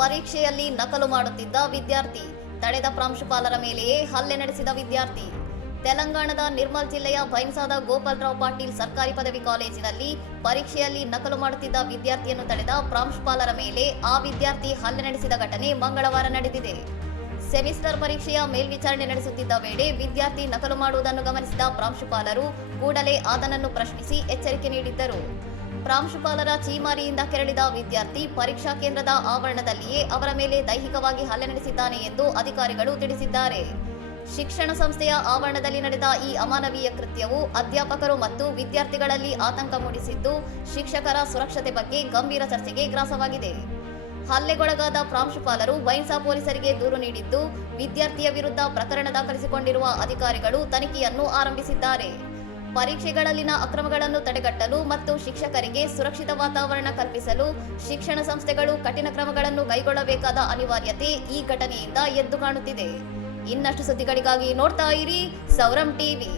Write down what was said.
ಪರೀಕ್ಷೆಯಲ್ಲಿ ನಕಲು ಮಾಡುತ್ತಿದ್ದ ವಿದ್ಯಾರ್ಥಿ ತಡೆದ ಪ್ರಾಂಶುಪಾಲರ ಮೇಲೆಯೇ ಹಲ್ಲೆ ನಡೆಸಿದ ವಿದ್ಯಾರ್ಥಿ. ತೆಲಂಗಾಣದ ನಿರ್ಮಲ್ ಜಿಲ್ಲೆಯ ಬೈನ್ಸಾದ ಗೋಪಾಲರಾವ್ ಪಾಟೀಲ್ ಸರ್ಕಾರಿ ಪದವಿ ಕಾಲೇಜಿನಲ್ಲಿ ಪರೀಕ್ಷೆಯಲ್ಲಿ ನಕಲು ಮಾಡುತ್ತಿದ್ದ ವಿದ್ಯಾರ್ಥಿಯನ್ನು ತಡೆದ ಪ್ರಾಂಶುಪಾಲರ ಮೇಲೆ ಆ ವಿದ್ಯಾರ್ಥಿ ಹಲ್ಲೆ ನಡೆಸಿದ ಘಟನೆ ಮಂಗಳವಾರ ನಡೆದಿದೆ. ಸೆಮಿಸ್ಟರ್ ಪರೀಕ್ಷೆಯ ಮೇಲ್ವಿಚಾರಣೆ ನಡೆಸುತ್ತಿದ್ದ ವೇಳೆ ವಿದ್ಯಾರ್ಥಿ ನಕಲು ಮಾಡುವುದನ್ನು ಗಮನಿಸಿದ ಪ್ರಾಂಶುಪಾಲರು ಕೂಡಲೇ ಆತನನ್ನು ಪ್ರಶ್ನಿಸಿ ಎಚ್ಚರಿಕೆ ನೀಡಿದ್ದರು. ಪ್ರಾಂಶುಪಾಲರ ಚೀಮಾರಿಯಿಂದ ಕೆರಳಿದ ವಿದ್ಯಾರ್ಥಿ ಪರೀಕ್ಷಾ ಕೇಂದ್ರದ ಆವರಣದಲ್ಲಿಯೇ ಅವರ ಮೇಲೆ ದೈಹಿಕವಾಗಿ ಹಲ್ಲೆ ನಡೆಸಿದ್ದಾನೆ ಎಂದು ಅಧಿಕಾರಿಗಳು ತಿಳಿಸಿದ್ದಾರೆ. ಶಿಕ್ಷಣ ಸಂಸ್ಥೆಯ ಆವರಣದಲ್ಲಿ ನಡೆದ ಈ ಅಮಾನವೀಯ ಕೃತ್ಯವು ಅಧ್ಯಾಪಕರು ಮತ್ತು ವಿದ್ಯಾರ್ಥಿಗಳಲ್ಲಿ ಆತಂಕ ಮೂಡಿಸಿದ್ದು, ಶಿಕ್ಷಕರ ಸುರಕ್ಷತೆ ಬಗ್ಗೆ ಗಂಭೀರ ಚರ್ಚೆಗೆ ಗ್ರಾಸವಾಗಿದೆ. ಹಲ್ಲೆಗೊಳಗಾದ ಪ್ರಾಂಶುಪಾಲರು ಬೈನ್ಸಾ ಪೊಲೀಸರಿಗೆ ದೂರು ನೀಡಿದ್ದು, ವಿದ್ಯಾರ್ಥಿಯ ವಿರುದ್ಧ ಪ್ರಕರಣ ದಾಖಲಿಸಿಕೊಂಡಿರುವ ಅಧಿಕಾರಿಗಳು ತನಿಖೆಯನ್ನು ಆರಂಭಿಸಿದ್ದಾರೆ. ಪರೀಕ್ಷೆಗಳಲ್ಲಿನ ಅಕ್ರಮಗಳನ್ನು ತಡೆಗಟ್ಟಲು ಮತ್ತು ಶಿಕ್ಷಕರಿಗೆ ಸುರಕ್ಷಿತ ವಾತಾವರಣ ಕಲ್ಪಿಸಲು ಶಿಕ್ಷಣ ಸಂಸ್ಥೆಗಳು ಕಠಿಣ ಕ್ರಮಗಳನ್ನು ಕೈಗೊಳ್ಳಬೇಕಾದ ಅನಿವಾರ್ಯತೆ ಈ ಘಟನೆಯಿಂದ ಎದ್ದು ಕಾಣುತ್ತಿದೆ. ಇನ್ನಷ್ಟು ಸುದ್ದಿಗಳಿಗಾಗಿ ನೋಡ್ತಾ ಇರಿ ಸೌರಂ ಟಿವಿ.